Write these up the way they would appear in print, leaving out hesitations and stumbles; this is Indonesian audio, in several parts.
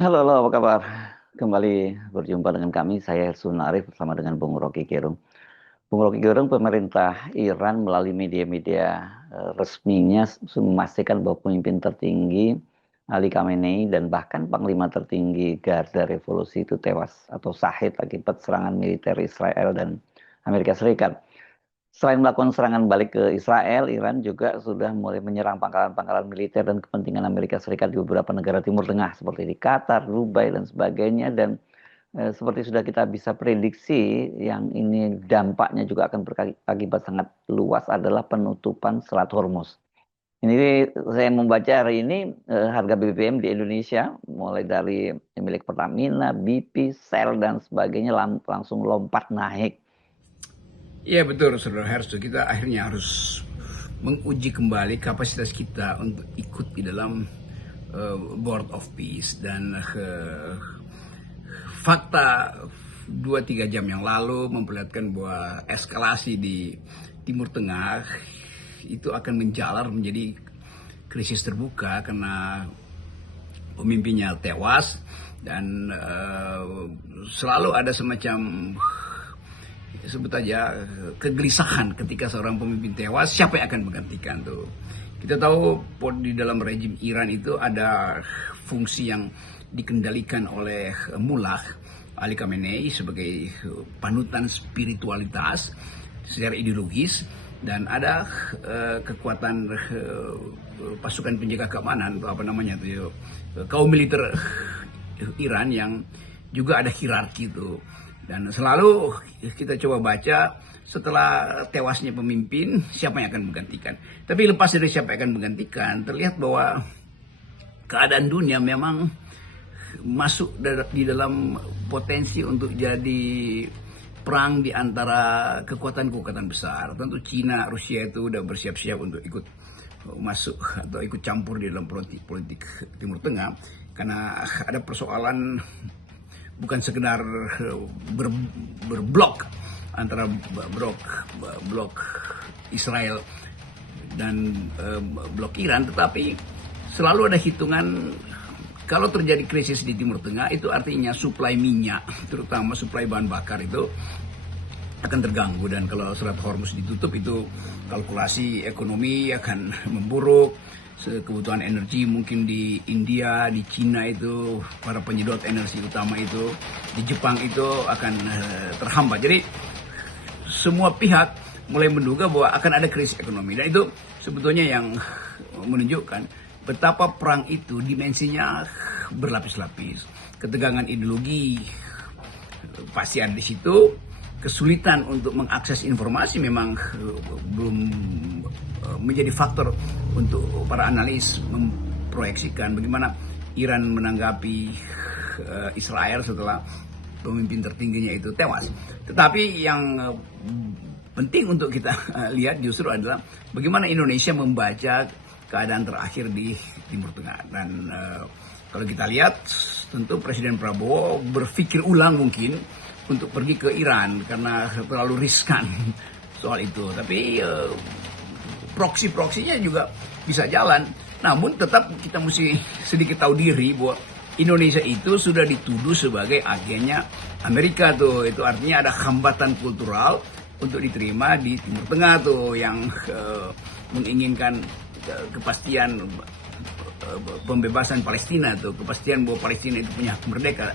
Halo, halo, apa kabar? Kembali berjumpa dengan kami, saya Hersun Arif bersama dengan Bung Rocky Gerung. Bung Rocky Gerung, pemerintah Iran melalui media-media resminya memastikan bahwa pemimpin tertinggi Ali Khamenei dan bahkan panglima tertinggi Garda Revolusi itu tewas atau syahid akibat serangan militer Israel dan Amerika Serikat. Selain melakukan serangan balik ke Israel, Iran juga sudah mulai menyerang pangkalan-pangkalan militer dan kepentingan Amerika Serikat di beberapa negara Timur Tengah seperti di Qatar, Dubai, dan sebagainya. Dan seperti sudah kita bisa prediksi, yang ini dampaknya juga akan berakibat sangat luas adalah penutupan Selat Hormuz. Ini saya membaca hari ini harga BBM di Indonesia mulai dari milik Pertamina, BP, Shell, dan sebagainya langsung lompat naik. Iya betul Saudara Herstu, kita akhirnya harus menguji kembali kapasitas kita untuk ikut di dalam Board of Peace dan fakta 2-3 jam yang lalu memperlihatkan bahwa eskalasi di Timur Tengah itu akan menjalar menjadi krisis terbuka karena pemimpinnya tewas dan selalu ada semacam sebut aja kegelisahan ketika seorang pemimpin tewas, siapa yang akan menggantikan tuh. Kita tahu di dalam rejim Iran itu ada fungsi yang dikendalikan oleh Mullah Ali Khamenei sebagai panutan spiritualitas secara ideologis, dan ada kekuatan pasukan penjaga keamanan atau apa namanya tuh, kaum militer Iran yang juga ada hierarki itu. Dan selalu kita coba baca setelah tewasnya pemimpin, siapa yang akan menggantikan. Tapi lepas dari siapa yang akan menggantikan, terlihat bahwa keadaan dunia memang masuk di dalam potensi untuk jadi perang di antara kekuatan-kekuatan besar. Tentu Cina, Rusia itu udah bersiap-siap untuk ikut masuk atau ikut campur di dalam politik Timur Tengah, karena ada persoalan bukan sekedar berblok antara blok Israel dan blok Iran, tetapi selalu ada hitungan kalau terjadi krisis di Timur Tengah itu artinya suplai minyak, terutama suplai bahan bakar itu akan terganggu, dan kalau Selat Hormuz ditutup itu kalkulasi ekonomi akan memburuk. Kebutuhan energi mungkin di India, di Cina itu para penyedot energi utama itu, di Jepang itu akan terhambat. Jadi semua pihak mulai menduga bahwa akan ada krisis ekonomi, dan itu sebetulnya yang menunjukkan betapa perang itu dimensinya berlapis-lapis. Ketegangan ideologi pasti ada di situ. Kesulitan untuk mengakses informasi memang belum menjadi faktor untuk para analis memproyeksikan bagaimana Iran menanggapi Israel setelah pemimpin tertingginya itu tewas. Tetapi yang penting untuk kita lihat justru adalah bagaimana Indonesia membaca keadaan terakhir di Timur Tengah. Dan kalau kita lihat, tentu Presiden Prabowo berpikir ulang mungkin untuk pergi ke Iran karena terlalu riskan soal itu. Tapi proksi-proksinya juga bisa jalan. Namun tetap kita mesti sedikit tahu diri bahwa Indonesia itu sudah dituduh sebagai agennya Amerika tuh. Itu artinya ada hambatan kultural untuk diterima di Timur Tengah tuh, yang menginginkan kepastian pembebasan Palestina tuh, kepastian bahwa Palestina itu punya hak merdeka.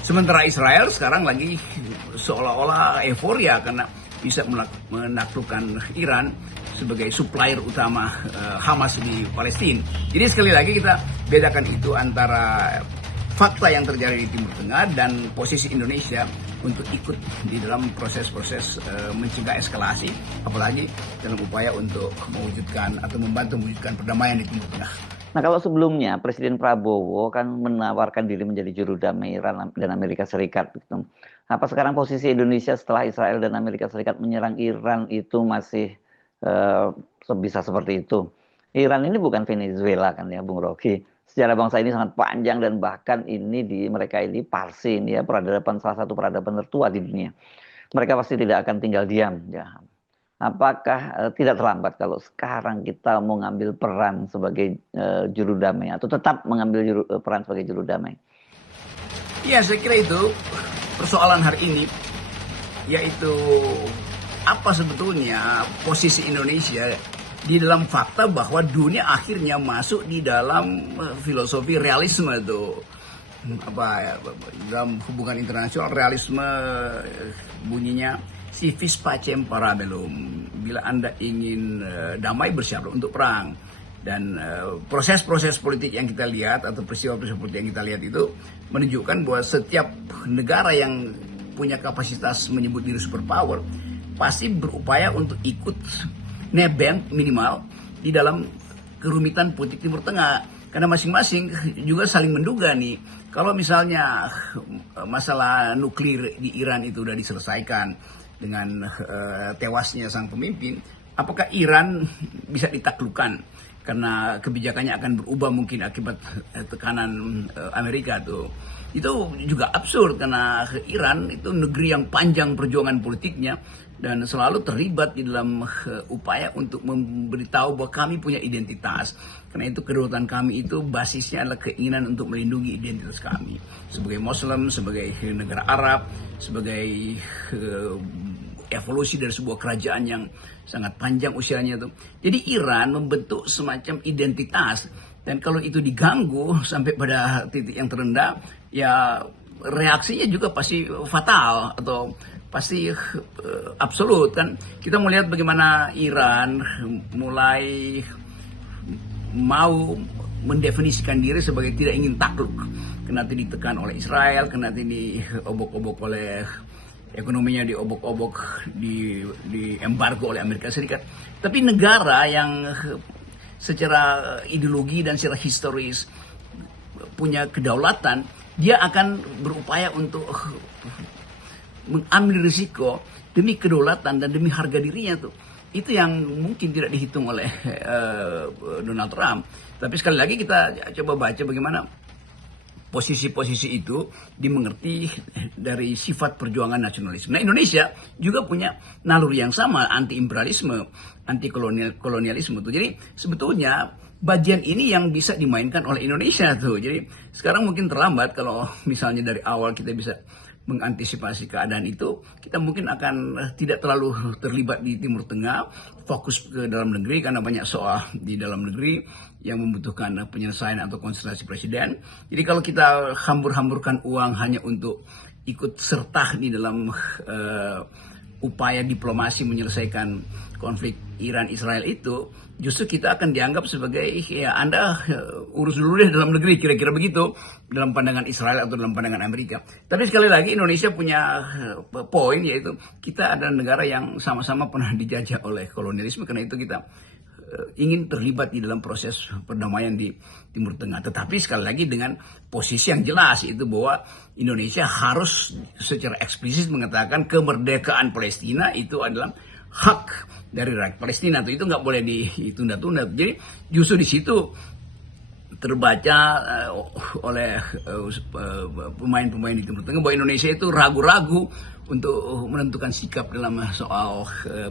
Sementara Israel sekarang lagi seolah-olah euforia karena bisa menaklukkan Iran sebagai supplier utama Hamas di Palestina. Jadi sekali lagi kita bedakan itu antara fakta yang terjadi di Timur Tengah dan posisi Indonesia untuk ikut di dalam proses-proses mencegah eskalasi, apalagi dalam upaya untuk mewujudkan atau membantu mewujudkan perdamaian di Timur Tengah. Nah, kalau sebelumnya Presiden Prabowo kan menawarkan diri menjadi juru damai Iran dan Amerika Serikat, gitu. Apa sekarang posisi Indonesia setelah Israel dan Amerika Serikat menyerang Iran itu masih bisa seperti itu? Iran ini bukan Venezuela kan ya, Bung Rocky. Sejarah bangsa ini sangat panjang dan bahkan ini di mereka ini Parsi, ini ya peradaban, salah satu peradaban tertua di dunia. Mereka pasti tidak akan tinggal diam ya. Apakah tidak terlambat kalau sekarang kita mau ngambil peran sebagai juru damai atau tetap mengambil peran sebagai juru damai? Iya, saya kira itu persoalan hari ini, yaitu apa sebetulnya posisi Indonesia di dalam fakta bahwa dunia akhirnya masuk di dalam filosofi realisme itu, apa ya, dalam hubungan internasional realisme bunyinya si vis pacem para bellum, bila Anda ingin damai bersiaplah untuk perang. Dan proses-proses politik yang kita lihat atau peristiwa-peristiwa politik yang kita lihat itu menunjukkan bahwa setiap negara yang punya kapasitas menyebut diri superpower pasti berupaya untuk ikut nebeng minimal di dalam kerumitan politik Timur Tengah, karena masing-masing juga saling menduga nih, kalau misalnya masalah nuklir di Iran itu sudah diselesaikan dengan tewasnya sang pemimpin, apakah Iran bisa ditaklukkan karena kebijakannya akan berubah mungkin akibat tekanan Amerika tuh. Itu juga absurd karena Iran itu negeri yang panjang perjuangan politiknya dan selalu terlibat di dalam upaya untuk memberitahu bahwa kami punya identitas. Karena itu kedaulatan kami itu basisnya adalah keinginan untuk melindungi identitas kami sebagai Muslim, sebagai negara Arab, sebagai evolusi dari sebuah kerajaan yang sangat panjang usianya tuh. Jadi Iran membentuk semacam identitas, dan kalau itu diganggu sampai pada titik yang terendah, ya reaksinya juga pasti fatal atau pasti absolut kan. Kita melihat bagaimana Iran mulai mau mendefinisikan diri sebagai tidak ingin takluk, karena ditekan oleh Israel, karena diobok-obok oleh ekonominya, diobok-obok, di embargo oleh Amerika Serikat. Tapi negara yang secara ideologi dan secara historis punya kedaulatan, dia akan berupaya untuk mengambil risiko demi kedaulatan dan demi harga dirinya tuh. Itu yang mungkin tidak dihitung oleh Donald Trump. Tapi sekali lagi kita coba baca bagaimana posisi-posisi itu dimengerti dari sifat perjuangan nasionalisme. Nah, Indonesia juga punya naluri yang sama, anti imperialisme, anti kolonialisme tuh. Jadi sebetulnya bagian ini yang bisa dimainkan oleh Indonesia tuh. Jadi sekarang mungkin terlambat. Kalau misalnya dari awal kita bisa mengantisipasi keadaan itu, kita mungkin akan tidak terlalu terlibat di Timur Tengah, fokus ke dalam negeri karena banyak soal di dalam negeri yang membutuhkan penyelesaian atau konsultasi presiden. Jadi kalau kita hambur-hamburkan uang hanya untuk ikut serta di dalam upaya diplomasi menyelesaikan konflik Iran-Israel itu, justru kita akan dianggap sebagai, ya Anda urus dulu deh dalam negeri, kira-kira begitu dalam pandangan Israel atau dalam pandangan Amerika. Tapi sekali lagi Indonesia punya poin, yaitu kita adalah negara yang sama-sama pernah dijajah oleh kolonialisme, karena itu kita ingin terlibat di dalam proses perdamaian di Timur Tengah. Tetapi sekali lagi dengan posisi yang jelas, itu bahwa Indonesia harus secara eksplisit mengatakan kemerdekaan Palestina itu adalah hak dari rakyat Palestina. Itu nggak boleh ditunda-tunda. Jadi justru di situ terbaca oleh pemain-pemain di Timur Tengah bahwa Indonesia itu ragu-ragu untuk menentukan sikap dalam soal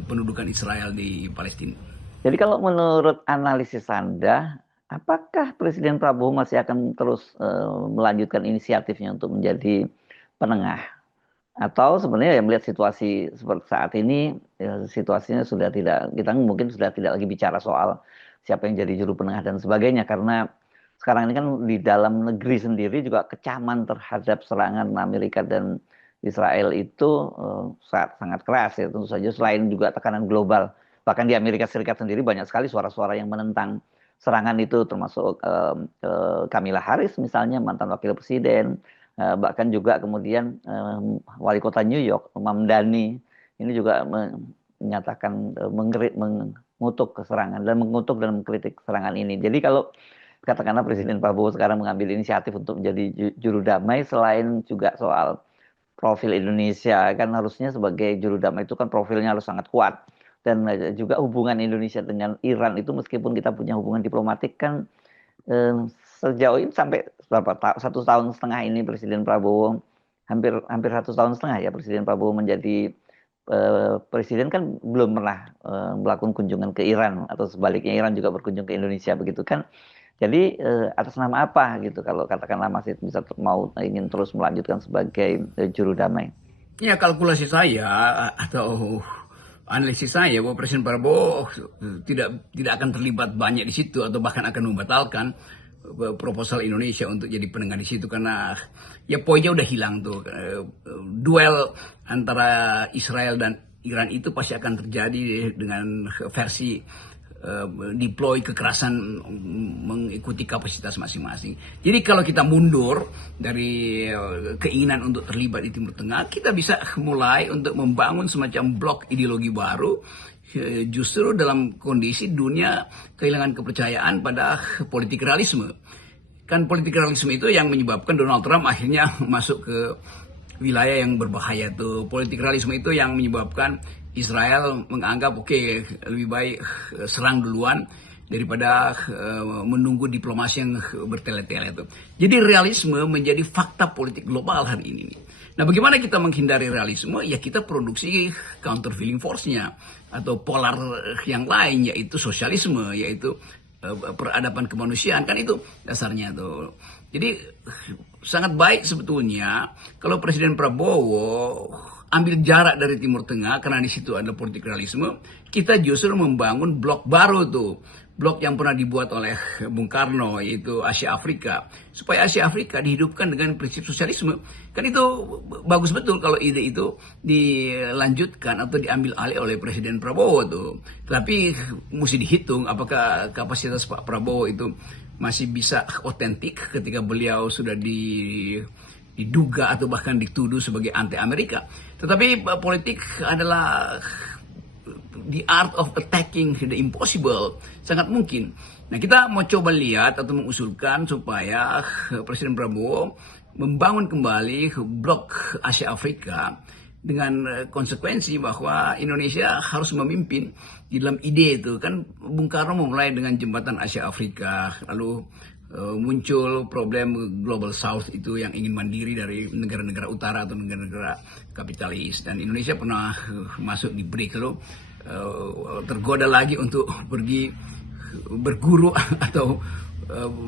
pendudukan Israel di Palestina. Jadi kalau menurut analisis Anda, apakah Presiden Prabowo masih akan terus melanjutkan inisiatifnya untuk menjadi penengah? Atau sebenarnya ya melihat situasi seperti saat ini, ya, situasinya sudah tidak, kita mungkin sudah tidak lagi bicara soal siapa yang jadi juru penengah dan sebagainya, karena sekarang ini kan di dalam negeri sendiri juga kecaman terhadap serangan Amerika dan Israel itu sangat keras ya. Tentu saja selain juga tekanan global, bahkan di Amerika Serikat sendiri banyak sekali suara-suara yang menentang serangan itu, termasuk Kamala Harris misalnya, mantan wakil presiden, bahkan juga kemudian wali kota New York, Mamdani, ini juga menyatakan mengutuk serangan dan mengutuk dan mengkritik serangan ini. Jadi kalau katakanlah Presiden Prabowo sekarang mengambil inisiatif untuk menjadi juru damai, selain juga soal profil Indonesia, kan harusnya sebagai juru damai itu kan profilnya harus sangat kuat. Dan juga hubungan Indonesia dengan Iran itu, meskipun kita punya hubungan diplomatik kan sejauh ini sampai berapa 1,5 tahun ini Presiden Prabowo, hampir 1,5 tahun ya Presiden Prabowo menjadi presiden, kan belum pernah melakukan kunjungan ke Iran, atau sebaliknya Iran juga berkunjung ke Indonesia begitu kan. Jadi atas nama apa gitu kalau katakanlah masih bisa ingin terus melanjutkan sebagai juru damai? Ya, kalkulasi saya atau analisis saya bahwa Presiden Prabowo tidak akan terlibat banyak di situ atau bahkan akan membatalkan proposal Indonesia untuk jadi penengah di situ, karena ya poinnya udah hilang tuh. Duel antara Israel dan Iran itu pasti akan terjadi dengan versi deploy kekerasan mengikuti kapasitas masing-masing. Jadi kalau kita mundur dari keinginan untuk terlibat di Timur Tengah, kita bisa mulai untuk membangun semacam blok ideologi baru, justru dalam kondisi dunia kehilangan kepercayaan pada politik realisme. Kan politik realisme itu yang menyebabkan Donald Trump akhirnya masuk ke wilayah yang berbahaya tuh. Politik realisme itu yang menyebabkan Israel menganggap oke, lebih baik serang duluan daripada menunggu diplomasi yang bertele-tele itu. Jadi realisme menjadi fakta politik global hari ini. Nah, bagaimana kita menghindari realisme? Ya kita produksi countervailing force-nya atau polar yang lain, yaitu sosialisme, yaitu peradaban kemanusiaan, kan itu dasarnya tuh. Jadi sangat baik sebetulnya kalau Presiden Prabowo ambil jarak dari Timur Tengah, karena di situ ada politik realisme. Kita justru membangun blok baru tuh, blok yang pernah dibuat oleh Bung Karno, yaitu Asia Afrika, supaya Asia Afrika dihidupkan dengan prinsip sosialisme. Kan itu bagus betul kalau ide itu dilanjutkan atau diambil alih oleh Presiden Prabowo tuh. Tapi mesti dihitung apakah kapasitas Pak Prabowo itu masih bisa otentik ketika beliau sudah diduga atau bahkan dituduh sebagai anti Amerika. Tetapi politik adalah the art of attacking the impossible, sangat mungkin. Nah, kita mau coba lihat atau mengusulkan supaya Presiden Prabowo membangun kembali blok Asia Afrika dengan konsekuensi bahwa Indonesia harus memimpin di dalam ide itu. Kan Bung Karno memulai dengan jembatan Asia Afrika, lalu muncul problem Global South itu yang ingin mandiri dari negara-negara utara atau negara-negara kapitalis, dan Indonesia pernah masuk di BRIC, lalu tergoda lagi untuk pergi berguru atau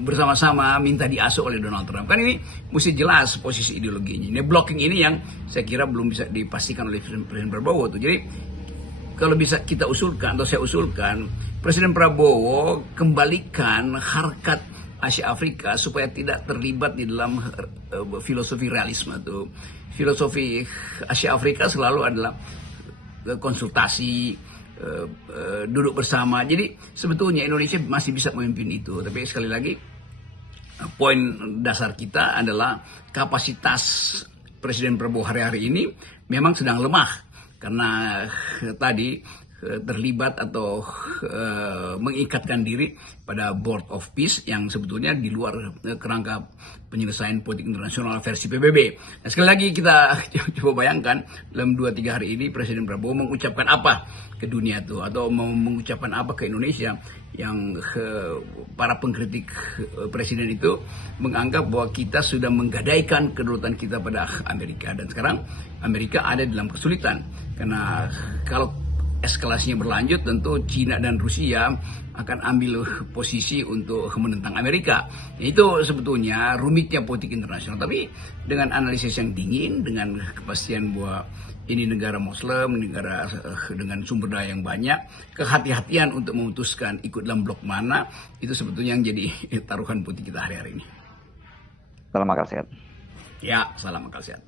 bersama-sama minta diasuh oleh Donald Trump. Kan ini mesti jelas posisi ideologinya. Ini blocking ini yang saya kira belum bisa dipastikan oleh Presiden Prabowo tuh. Jadi kalau bisa kita usulkan atau saya usulkan, Presiden Prabowo kembalikan harkat Asia Afrika supaya tidak terlibat di dalam filosofi realisme tuh. Filosofi Asia Afrika selalu adalah konsultasi, duduk bersama. Jadi sebetulnya Indonesia masih bisa memimpin itu. Tapi sekali lagi poin dasar kita adalah kapasitas Presiden Prabowo hari-hari ini memang sedang lemah karena tadi terlibat atau mengikatkan diri pada Board of Peace yang sebetulnya di luar kerangka penyelesaian politik internasional versi PBB. Nah, sekali lagi kita coba bayangkan dalam 2-3 hari ini Presiden Prabowo mengucapkan apa ke dunia itu, atau mengucapkan apa ke Indonesia yang para pengkritik Presiden itu menganggap bahwa kita sudah menggadaikan kedaulatan kita pada Amerika, dan sekarang Amerika ada dalam kesulitan karena kalau eskalasinya berlanjut, tentu China dan Rusia akan ambil posisi untuk menentang Amerika. Itu sebetulnya rumitnya politik internasional. Tapi dengan analisis yang dingin, dengan kepastian bahwa ini negara Muslim, negara dengan sumber daya yang banyak, kehati-hatian untuk memutuskan ikut dalam blok mana, itu sebetulnya yang jadi taruhan politik kita hari-hari ini. Salam akal sehat. Ya, salam akal sehat.